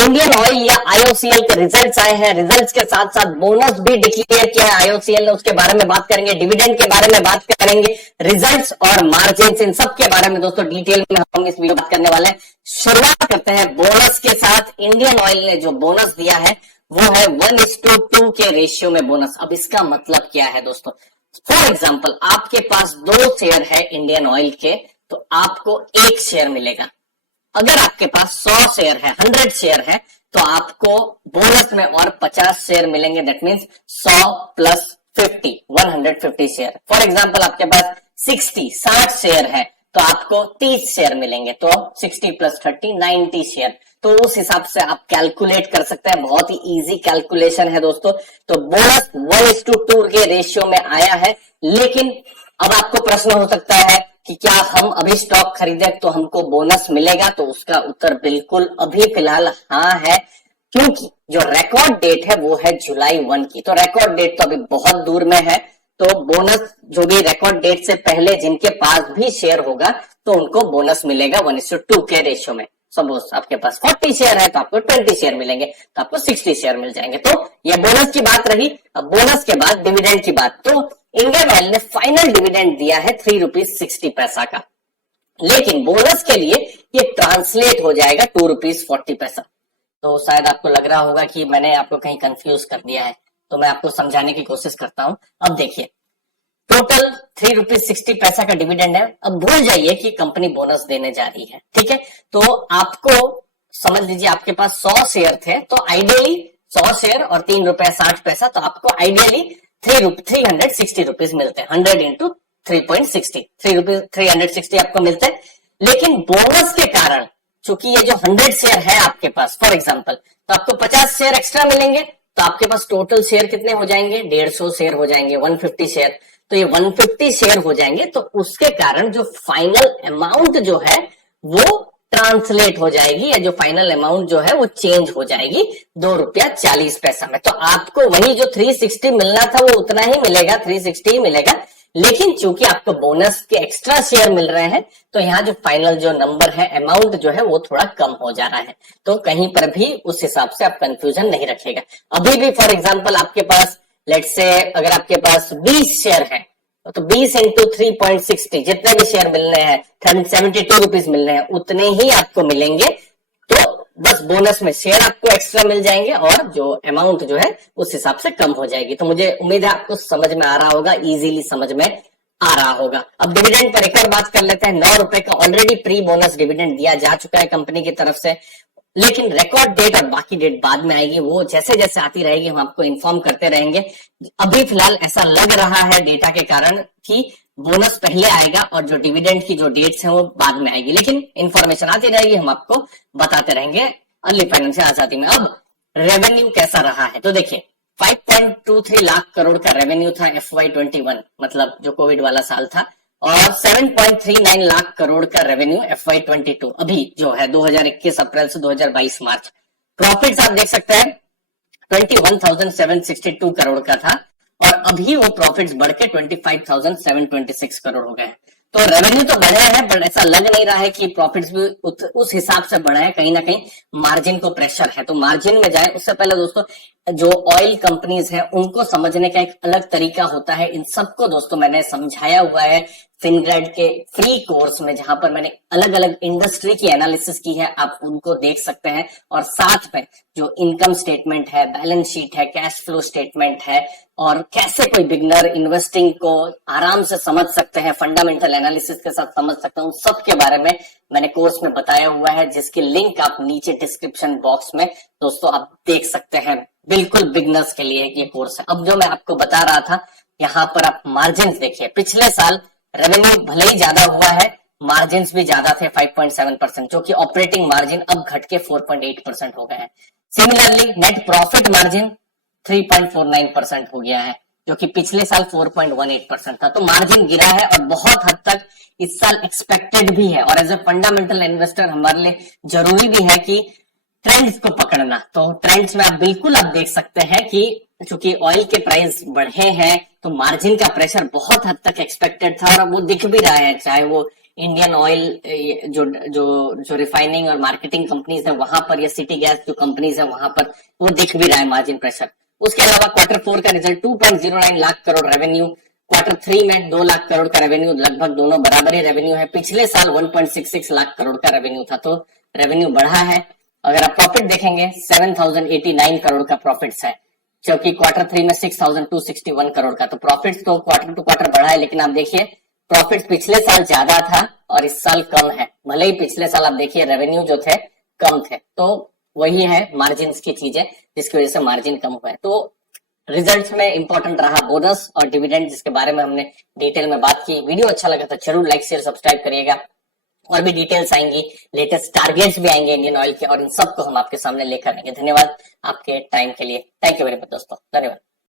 Indian oil या IOCL के results आए हैं। रिजल्ट्स के साथ साथ बोनस भी डिक्लेयर किया है आईओसीएल ने, उसके बारे में बात करेंगे। डिविडेंड के बारे में बात करेंगे। रिजल्ट्स और मार्जिन, इन सब के बारे में दोस्तों डिटेल में हम इस वीडियो में बात करने वाले हैं। शुरुआत करते हैं बोनस के साथ। इंडियन ऑयल ने जो बोनस दिया है वो है 1:2 के रेशियो में बोनस। अब इसका मतलब क्या है दोस्तों? फॉर एग्जाम्पल, आपके पास 2 शेयर है इंडियन ऑयल के, तो आपको 1 शेयर मिलेगा। अगर आपके पास 100 शेयर है, 100 शेयर है, तो आपको बोनस में और 50 शेयर मिलेंगे। That means 100 plus 50, 150 share. For example, आपके पास 60 शेयर है, तो आपको 30 शेयर मिलेंगे। तो 60 प्लस 30 90 शेयर। तो उस हिसाब से आप कैलकुलेट कर सकते हैं। बहुत ही इजी कैलकुलेशन है दोस्तों। तो बोनस 1:2 के रेशियो में आया है। लेकिन अब आपको प्रश्न हो सकता है कि क्या हम अभी स्टॉक खरीदे तो हमको बोनस मिलेगा? तो उसका उत्तर बिल्कुल अभी फिलहाल हाँ है, क्योंकि जो रिकॉर्ड डेट है वो है जुलाई 1 की। तो रिकॉर्ड डेट तो अभी बहुत दूर में है। तो बोनस जो भी रिकॉर्ड डेट से पहले जिनके पास भी शेयर होगा तो उनको बोनस मिलेगा 1:2 के रेशियो में। सपोज आपके पास 40 शेयर है तो आपको 20 शेयर मिलेंगे, तो आपको 60 शेयर मिल जाएंगे। तो ये बोनस की बात रही। अब बोनस के बाद डिविडेंड की बात। तो इंडियन ऑयल ने फाइनल डिविडेंड दिया है 3 रुपीज 60 पैसा का, लेकिन बोनस के लिए ये ट्रांसलेट हो जाएगा 2 रुपीज 40 पैसा। तो शायद आपको लग रहा होगा कि मैंने आपको कहीं कंफ्यूज कर दिया है, तो मैं आपको समझाने की कोशिश करता हूं। अब देखिए, टोटल 3 रुपीज 60 पैसा का डिविडेंड है। अब भूल जाइए कि कंपनी बोनस देने जा रही है, ठीक है। तो आपको समझ लीजिए आपके पास 100 शेयर थे, तो आइडियली 100 शेयर और 3 रुपया 60 पैसा, तो आपको आइडियली 360 रुपीज मिलते हैं। 100 इंटू 3.60, 360 आपको मिलते हैं। लेकिन बोनस के कारण, चूंकि ये जो 100 शेयर है आपके पास, फॉर एग्जाम्पल, तो आपको 50 शेयर एक्स्ट्रा मिलेंगे। तो आपके पास टोटल शेयर कितने हो जाएंगे? 150 शेयर हो जाएंगे, 150 शेयर। तो ये 150 शेयर हो जाएंगे, तो उसके कारण जो फाइनल अमाउंट जो है वो ट्रांसलेट हो जाएगी, या जो फाइनल अमाउंट जो है वो चेंज हो जाएगी 2 रुपया 40 पैसा में। तो आपको वही जो 360 मिलना था वो उतना ही मिलेगा, 360 ही मिलेगा। लेकिन चूंकि आपको बोनस के एक्स्ट्रा शेयर मिल रहे हैं, तो यहाँ जो फाइनल जो नंबर है, अमाउंट जो है वो थोड़ा कम हो जा रहा है। तो कहीं पर भी उस हिसाब से आप कंफ्यूजन नहीं रखेगा। अभी भी फॉर एग्जाम्पल आपके पास, लेट्स से अगर आपके पास 20 शेयर है, तो 20 इंटू 3.60, जितने भी शेयर मिलने हैं, 72 रुपीज मिलने हैं, उतने ही आपको मिलेंगे। तो बस बोनस में शेयर आपको एक्स्ट्रा मिल जाएंगे और जो अमाउंट जो है उस हिसाब से कम हो जाएगी। तो मुझे उम्मीद है आपको समझ में आ रहा होगा, इजीली समझ में आ रहा होगा। अब डिविडेंड पर एक और बात कर लेते हैं। 9 रुपए का ऑलरेडी प्री बोनस डिविडेंड दिया जा चुका है कंपनी की तरफ से, लेकिन रिकॉर्ड डेट और बाकी डेट बाद में आएगी। वो जैसे जैसे आती रहेगी हम आपको इन्फॉर्म करते रहेंगे। अभी फिलहाल ऐसा लग रहा है डेटा के कारण कि बोनस पहले आएगा और जो डिविडेंड की जो डेट्स हैं वो बाद में आएगी, लेकिन इंफॉर्मेशन आती रहेगी, हम आपको बताते रहेंगे अर्ली फाइनेंशियल आजादी में। अब रेवेन्यू कैसा रहा है? तो देखिए, 5.23 लाख करोड़ का रेवेन्यू था FY21, मतलब जो कोविड वाला साल था, और 7.39 लाख करोड़ का रेवेन्यू FY22, अभी जो है 2021 अप्रैल से 2022 मार्च। प्रॉफिट्स आप देख सकते हैं 21,762 करोड़ का था, और अभी वो प्रॉफिट्स बढ़ के 25,726 करोड़ हो गए हैं। तो रेवेन्यू तो बढ़ा है, बट ऐसा लग नहीं रहा है कि प्रॉफिट्स भी उस हिसाब से बढ़ा है। कहीं ना कहीं मार्जिन को प्रेशर है। तो मार्जिन में जाए उससे पहले दोस्तों, जो ऑयल कंपनीज हैं उनको समझने का एक अलग तरीका होता है। इन सबको दोस्तों मैंने समझाया हुआ है फिनग्रेड के फ्री कोर्स में, जहां पर मैंने अलग अलग इंडस्ट्री की एनालिसिस की है, आप उनको देख सकते हैं। और साथ में जो इनकम स्टेटमेंट है, बैलेंस शीट है, कैश फ्लो स्टेटमेंट है, और कैसे कोई बिगनर इन्वेस्टिंग को आराम से समझ सकते हैं, फंडामेंटल एनालिसिस के साथ समझ सकते हैं, उन सब के बारे में मैंने कोर्स में बताया हुआ है, जिसकी लिंक आप नीचे डिस्क्रिप्शन बॉक्स में दोस्तों आप देख सकते हैं। बिल्कुल बिगनर्स के लिए ये कोर्स है। अब जो मैं आपको बता रहा था, यहाँ पर आप मार्जिन देखिए। पिछले साल रेवेन्यू भले ही ज्यादा हुआ है, मार्जिन भी ज्यादा थे 5.7%, जो कि ऑपरेटिंग मार्जिन अब घट के 4.8% हो गए हैं। सिमिलरली नेट प्रॉफिट मार्जिन 3.49% हो गया है, जो कि पिछले साल 4.18% था। तो मार्जिन गिरा है और बहुत हद तक इस साल एक्सपेक्टेड भी है। और एज ए फंडामेंटल इन्वेस्टर हमारे लिए जरूरी भी है कि ट्रेंड्स को पकड़ना। तो ट्रेंड्स में आप बिल्कुल आप देख सकते हैं कि चूंकि ऑयल के प्राइस बढ़े हैं, तो मार्जिन का प्रेशर बहुत हद तक एक्सपेक्टेड था, और वो दिख भी रहा है, चाहे वो इंडियन ऑयल जो जो जो रिफाइनिंग और मार्केटिंग कंपनीज है वहां पर, या सिटी गैस जो कंपनीज है वहां पर वो दिख भी रहा है मार्जिन प्रेशर। उसके अलावा Q4 का result 2.09 lakh crore revenue, Q3 में 2 लाख करोड़ का रेवेन्यू, लगभग दोनों बराबर ही रेवेन्यू है। पिछले साल 1.66 लाख करोड़ का रेवेन्यू था, तो रेवेन्यू बढ़ा है। अगर आप प्रॉफिट देखेंगे 7089 करोड़ का प्रॉफिट्स है, क्योंकि Q3 में 6261 करोड़ का। तो प्रॉफिट्स तो क्वार्टर टू क्वार्टर बढ़ा है, लेकिन आप देखिए प्रॉफिट पिछले साल ज्यादा था और इस साल कम है। भले ही पिछले साल आप देखिए रेवेन्यू जो थे कम थे, तो वही है मार्जिन की चीजें जिसकी वजह से मार्जिन कम हुआ है। तो रिजल्ट्स में इंपॉर्टेंट रहा बोनस और डिविडेंड, जिसके बारे में हमने डिटेल में बात की। वीडियो अच्छा लगा तो जरूर लाइक शेयर सब्सक्राइब करिएगा। और भी डिटेल्स आएंगी, लेटेस्ट टारगेट्स भी आएंगे इंडियन ऑयल के, और इन सबको हम आपके सामने लेकर आएंगे। धन्यवाद आपके टाइम के लिए। थैंक यू वेरी मच दोस्तों, धन्यवाद।